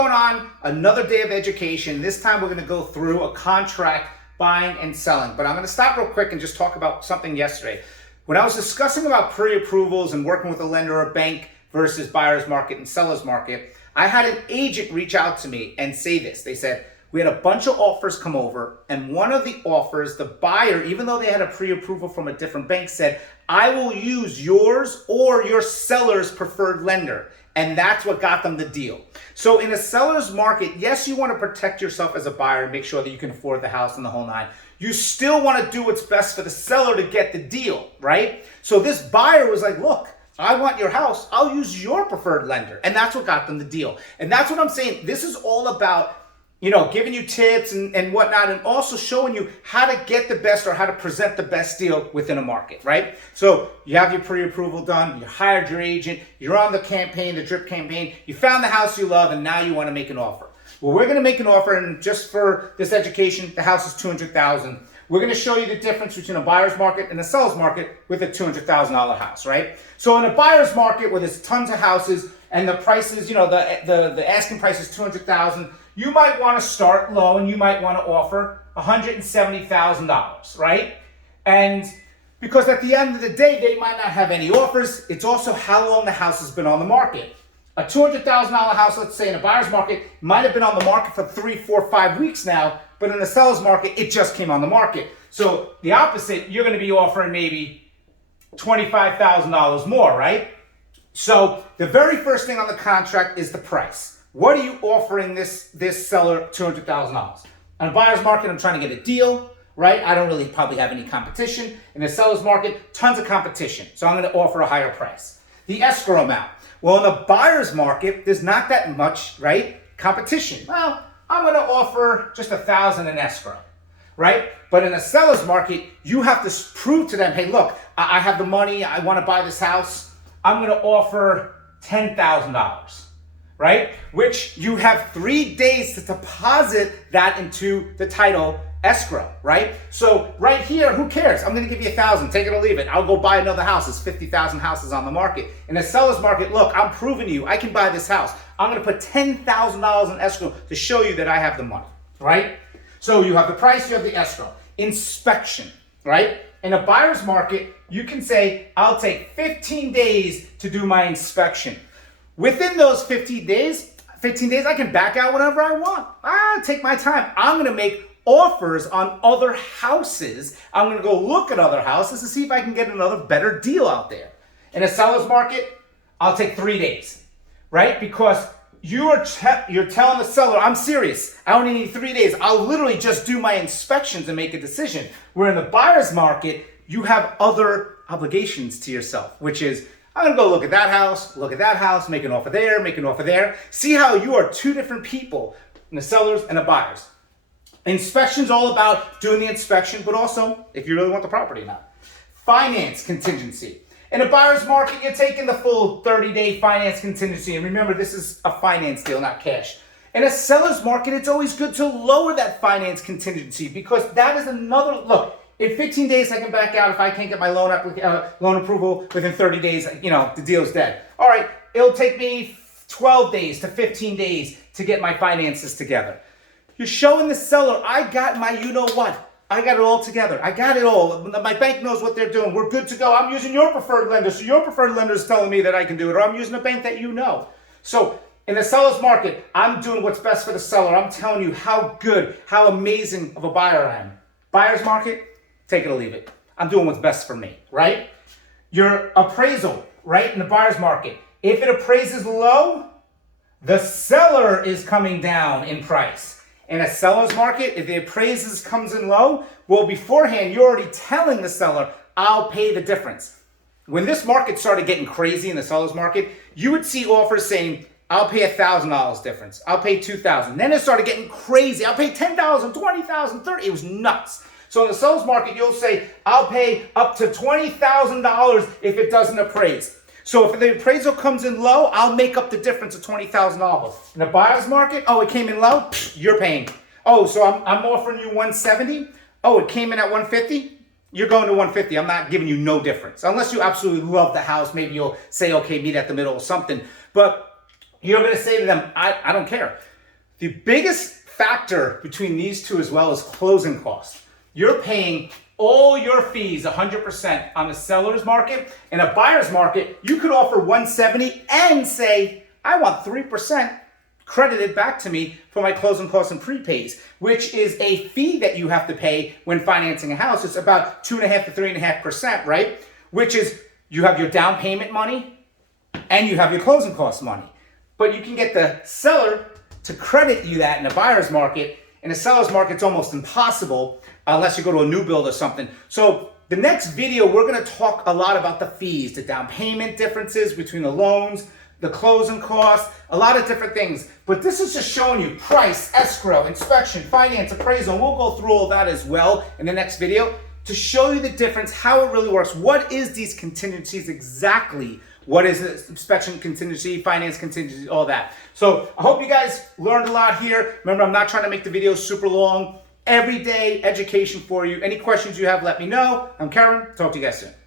Going on another day of education. This time we're going to go through a contract buying and selling. But I'm going to stop real quick and just talk about something yesterday. When I was discussing about pre-approvals and working with a lender or bank versus buyer's market and seller's market, I had an agent reach out to me and say this. They said, we had a bunch of offers come over, and one of the offers, the buyer, even though they had a pre-approval from a different bank, said, I will use yours or your seller's preferred lender. And that's what got them the deal. So in a seller's market, yes, you want to protect yourself as a buyer and make sure that you can afford the house and the whole nine. You still want to do what's best for the seller to get the deal, right? So this buyer was like, look, I want your house. I'll use your preferred lender. And that's what got them the deal. And that's what I'm saying. This is all about, giving you tips and whatnot, and also showing you how to get the best or how to present the best deal within a market, right? So you have your pre-approval done, you hired your agent, you're on the campaign, the drip campaign, you found the house you love, and now you want to make an offer. Well, we're going to make an offer, and just for this education, the house is $200,000. We're going to show you the difference between a buyer's market and a seller's market with a $200,000 house, right? So in a buyer's market where there's tons of houses and the prices, the asking price is $200,000, you might want to start low and you might want to offer $170,000, right? And because at the end of the day, they might not have any offers. It's also how long the house has been on the market. A $200,000 house, let's say in a buyer's market, might have been on the market for 3, 4, 5 weeks now, but in the seller's market, it just came on the market. So the opposite, you're going to be offering maybe $25,000 more, right? So the very first thing on the contract is the price. What are you offering this seller $200,000? On a buyer's market, I'm trying to get a deal, right? I don't really probably have any competition. In the seller's market, tons of competition. So I'm going to offer a higher price. The escrow amount. Well, in the buyer's market, there's not that much, right? Competition. Well, I'm going to offer just $1,000 in escrow, right? But in the seller's market, you have to prove to them, hey, look, I have the money. I want to buy this house. I'm going to offer $10,000. Right? Which you have 3 days to deposit that into the title escrow, right? So right here, who cares? I'm going to give you $1,000, take it or leave it. I'll go buy another house. There's 50,000 houses on the market. In the seller's market, look, I'm proving to you, I can buy this house. I'm going to put $10,000 in escrow to show you that I have the money, right? So you have the price, you have the escrow. Inspection, right? In a buyer's market, you can say, I'll take 15 days to do my inspection. Within those 15 days, I can back out whenever I want. Take my time. I'm going to make offers on other houses. I'm going to go look at other houses to see if I can get another better deal out there. In a seller's market, I'll take 3 days, right? Because you're telling the seller, I'm serious. I only need 3 days. I'll literally just do my inspections and make a decision. Where in the buyer's market, you have other obligations to yourself, which is, I'm going to go look at that house, make an offer there. See how you are two different people, the sellers and the buyers. Inspection's all about doing the inspection, but also if you really want the property or not. Finance contingency. In a buyer's market, you're taking the full 30-day finance contingency. And remember, this is a finance deal, not cash. In a seller's market, it's always good to lower that finance contingency because that is another, look, in 15 days, I can back out if I can't get my loan approval within 30 days, the deal's dead. All right, it'll take me 12 days to 15 days to get my finances together. You're showing the seller, I got my you-know-what. I got it all together. I got it all. My bank knows what they're doing. We're good to go. I'm using your preferred lender, so your preferred lender is telling me that I can do it, or I'm using a bank that you know. So in the seller's market, I'm doing what's best for the seller. I'm telling you how good, how amazing of a buyer I am. Buyer's market, take it or leave it. I'm doing what's best for me, right? Your appraisal, right, in the buyer's market. If it appraises low, the seller is coming down in price. In a seller's market, if the appraises comes in low, well, beforehand, you're already telling the seller, I'll pay the difference. When this market started getting crazy in the seller's market, you would see offers saying, I'll pay $1,000 difference. I'll pay $2,000. Then it started getting crazy. I'll pay $10,000, $20,000, $30,000. It was nuts. So in the seller's market, you'll say, I'll pay up to $20,000 if it doesn't appraise. So if the appraisal comes in low, I'll make up the difference of $20,000. In the buyer's market, oh, it came in low, you're paying. Oh, so I'm offering you $170. Oh, it came in at $150. You're going to $150. I'm not giving you no difference. Unless you absolutely love the house, maybe you'll say, okay, meet at the middle or something. But You're going to say to them, I don't care. The biggest factor between these two as well is closing costs. You're paying all your fees 100% on the seller's market. In a buyer's market, you could offer 170 and say, I want 3% credited back to me for my closing costs and prepays, which is a fee that you have to pay when financing a house. It's about 2.5 to 3.5%, right? Which is you have your down payment money and you have your closing cost money. But you can get the seller to credit you that in a buyer's market. In a seller's market, it's almost impossible unless you go to a new build or something. So the next video, we're going to talk a lot about the fees, the down payment differences between the loans, the closing costs, a lot of different things. But this is just showing you price, escrow, inspection, finance, appraisal. And we'll go through all that as well in the next video to show you the difference, how it really works. What is these contingencies exactly? What is it? Inspection contingency, finance contingency, all that. So I hope you guys learned a lot here. Remember, I'm not trying to make the videos super long. Everyday education for you. Any questions you have, let me know. I'm Karen. Talk to you guys soon.